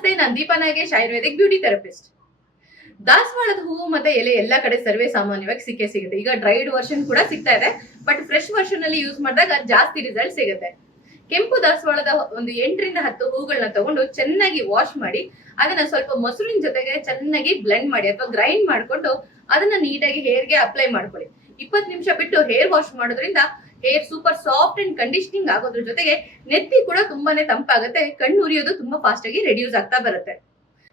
ನಮಸ್ತೆ, ನಾನು Deepa Nagesh, Ayurvedic beauty therapist. ದಾಸವಾಳದ ಹೂವು ಮತ್ತೆ ಎಲೆ ಎಲ್ಲಾ ಕಡೆ ಸರ್ವೇ ಸಾಮಾನ್ಯವಾಗಿ ಸಿಗುತ್ತೆ. ಈಗ ಡ್ರೈಡ್ ವರ್ಷನ್ ಕೂಡ ಸಿಗ್ತಾ ಇದೆ, ಬಟ್ ಫ್ರೆಶ್ ವರ್ಷನ್ ಅಲ್ಲಿ ಯೂಸ್ ಮಾಡಿದಾಗ ಜಾಸ್ತಿ ರಿಸಲ್ಟ್ ಸಿಗುತ್ತೆ. ಕೆಂಪು ದಾಸವಾಳದ ಒಂದು 8 ರಿಂದ 10 ಹೂಗಳನ್ನ ತಗೊಂಡು ಚೆನ್ನಾಗಿ ವಾಶ್ ಮಾಡಿ ಅದನ್ನ ಸ್ವಲ್ಪ ಮೊಸರಿನ ಜೊತೆಗೆ ಚೆನ್ನಾಗಿ ಬ್ಲೆಂಡ್ ಮಾಡಿ ಅಥವಾ ಗ್ರೈಂಡ್ ಮಾಡ್ಕೊಂಡು ಅದನ್ನ ನೀಟಾಗಿ ಹೇರ್ಗೆ ಅಪ್ಲೈ ಮಾಡ್ಕೊಳ್ಳಿ. 20 ನಿಮಿಷ ಬಿಟ್ಟು ಹೇರ್ ವಾಶ್ ಮಾಡೋದ್ರಿಂದ hair super soft and conditioning ಆಗೋದ್ರ ಜೊತೆಗೆ ನೆತ್ತಿ ಕೂಡ ತುಂಬಾನೇ ತಂಪಾಗುತ್ತೆ. ಕಣ್ಣು ಉರಿಯೋದು ತುಂಬಾ ಫಾಸ್ಟ್ ಆಗಿ ರೆಡ್ಯೂಸ್ ಆಗ್ತಾ ಬರುತ್ತೆ.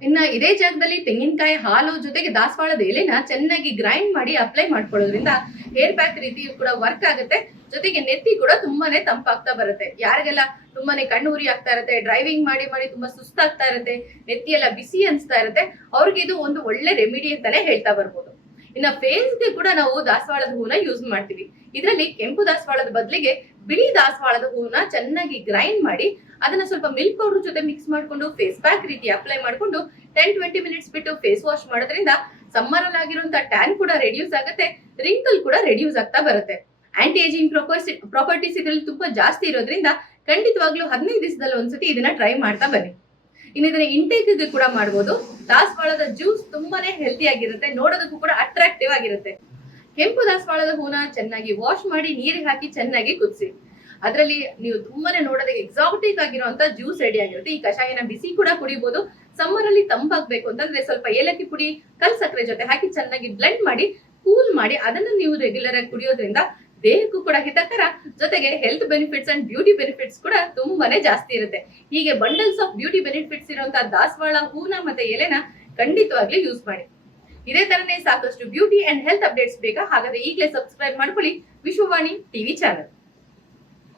ಇನ್ನ ಇದೇ ಜಾಗದಲ್ಲಿ ತೆಂಗಿನಕಾಯಿ ಹಾಲು ಜೊತೆಗೆ ದಾಸವಾಳದ ಎಲೆನ ಚೆನ್ನಾಗಿ ಗ್ರೈಂಡ್ ಮಾಡಿ ಅಪ್ಲೈ ಮಾಡ್ಕೊಳ್ಳೋದ್ರಿಂದ ಹೇರ್ ಪ್ಯಾಕ್ ರೀತಿ ಕೂಡ ವರ್ಕ್ ಆಗುತ್ತೆ. ಜೊತೆಗೆ ನೆತ್ತಿ ಕೂಡ ತುಂಬಾನೇ ತಂಪಾಗ್ತಾ ಬರುತ್ತೆ. ಯಾರಿಗೆಲ್ಲ ತುಂಬಾನೇ ಕಣ್ಣು ಉರಿ ಆಗ್ತಾ ಇರುತ್ತೆ, ಡ್ರೈವಿಂಗ್ ಮಾಡಿ ಮಾಡಿ ತುಂಬಾ ಸುಸ್ತಾಗ್ತಾ ಇರುತ್ತೆ, ನೆತ್ತಿ ಎಲ್ಲ ಬಿಸಿ ಅನ್ಸ್ತಾ ಇರುತ್ತೆ, ಅವ್ರಿಗೆ ಇದು ಒಂದು ಒಳ್ಳೆ ರೆಮಿಡಿ ಅಂತಾನೆ ಹೇಳ್ತಾ ಬರ್ಬೋದು. ಇನ್ನ ಫೇಸ್ಗೆ ಕೂಡ ನಾವು ದಾಸವಾಳದ ಹೂವನ್ನ ಯೂಸ್ ಮಾಡ್ತೀವಿ. ಇದರಲ್ಲಿ ಕೆಂಪು ದಾಸವಾಳದ ಬದಲಿಗೆ ಬಿಳಿ ದಾಸವಾಳದ ಹೂವನ್ನ ಚೆನ್ನಾಗಿ ಗ್ರೈಂಡ್ ಮಾಡಿ ಅದನ್ನ ಸ್ವಲ್ಪ ಮಿಲ್ಕ್ ಪೌಡರ್ ಜೊತೆ ಮಿಕ್ಸ್ ಮಾಡ್ಕೊಂಡು ಫೇಸ್ ಪ್ಯಾಕ್ ರೀತಿ ಅಪ್ಲೈ ಮಾಡ್ಕೊಂಡು 10-20 ಮಿನಿಟ್ಸ್ ಬಿಟ್ಟು ಫೇಸ್ ವಾಶ್ ಮಾಡೋದ್ರಿಂದ ಸಮ್ಮರ್ ಅಲ್ಲಿ ಆಗಿರುವಂತ ಟ್ಯಾನ್ ಕೂಡ ರೆಡ್ಯೂಸ್ ಆಗುತ್ತೆ, ರಿಂಕಲ್ ಕೂಡ ರೆಡ್ಯೂಸ್ ಆಗ್ತಾ ಬರುತ್ತೆ. ಆಂಟಿ ಏಜಿಂಗ್ ಪ್ರಾಪರ್ಟೀಸ್ ಇದರಲ್ಲಿ ತುಂಬಾ ಜಾಸ್ತಿ ಇರೋದ್ರಿಂದ ಖಂಡಿತವಾಗ್ಲೂ 15 ದಿವಸದಲ್ಲಿ ಒಂದ್ಸತಿ ಇದನ್ನ ಟ್ರೈ ಮಾಡ್ತಾ ಬನ್ನಿ. ಇನ್ನು ಇದನ್ನ ಇಂಟೇಕ್ ಕೂಡ ಮಾಡಬಹುದು. ದಾಸವಾಳದ ಜ್ಯೂಸ್ ತುಂಬಾನೇ ಹೆಲ್ತಿ ಆಗಿರುತ್ತೆ, ನೋಡೋದಕ್ಕೂ ಕೂಡ ಅಟ್ರಾಕ್ಟಿವ್ ಆಗಿರುತ್ತೆ. ಕೆಂಪು ದಾಸವಾಳದ ಹೂನ ಚೆನ್ನಾಗಿ ವಾಶ್ ಮಾಡಿ ನೀರಿಗೆ ಹಾಕಿ ಚೆನ್ನಾಗಿ ಕುದಿಸಿ ಅದರಲ್ಲಿ ನೀವು ತುಂಬಾನೇ ನೋಡೋದಕ್ಕೆ ಎಕ್ಸಾಟಿಕ್ ಆಗಿರುವಂತ ಜ್ಯೂಸ್ ರೆಡಿ ಆಗಿರುತ್ತೆ. ಈ ಕಷಾಯನ ಬಿಸಿ ಕೂಡ ಕುಡಿಬಹುದು. ಸಮ್ಮರ್ ಅಲ್ಲಿ ತಂಪಾಗ್ಬೇಕು ಅಂತಂದ್ರೆ ಸ್ವಲ್ಪ ಏಲಕ್ಕಿ ಪುಡಿ, ಕಲ್ ಸಕ್ಕರೆ ಜೊತೆ ಹಾಕಿ ಚೆನ್ನಾಗಿ ಬ್ಲೆಂಡ್ ಮಾಡಿ ಕೂಲ್ ಮಾಡಿ ಅದನ್ನ ನೀವು ರೆಗ್ಯುಲರ್ ಆಗಿ ಕುಡಿಯೋದ್ರಿಂದ ದೇಹಕ್ಕೂ ಕೂಡ ಹಿತಕರ, ಜೊತೆಗೆ health benefits and beauty benefits ಕೂಡ ತುಂಬಾನೇ ಜಾಸ್ತಿ ಇರುತ್ತೆ. ಹೀಗೆ ಬಂಡಲ್ಸ್ ಆಫ್ ಬ್ಯೂಟಿ ಬೆನಿಫಿಟ್ಸ್ ಇರುವಂತಹ ದಾಸವಾಳ ಹೂನ ಮತ್ತೆ ಎಲೆನ ಖಂಡಿತವಾಗ್ಲೂ ಯೂಸ್ ಮಾಡಿ. ಇದೇ ತರನೇ ಸಾಕಷ್ಟು ಬ್ಯೂಟಿ ಅಂಡ್ ಹೆಲ್ತ್ ಅಪ್ಡೇಟ್ಸ್ ಬೇಕಾ? ಹಾಗಾದ್ರೆ ಈಗಲೇ ಸಬ್ಸ್ಕ್ರೈಬ್ ಮಾಡ್ಕೊಳ್ಳಿ ವಿಶ್ವವಾಣಿ ಟಿವಿ ಚಾನಲ್.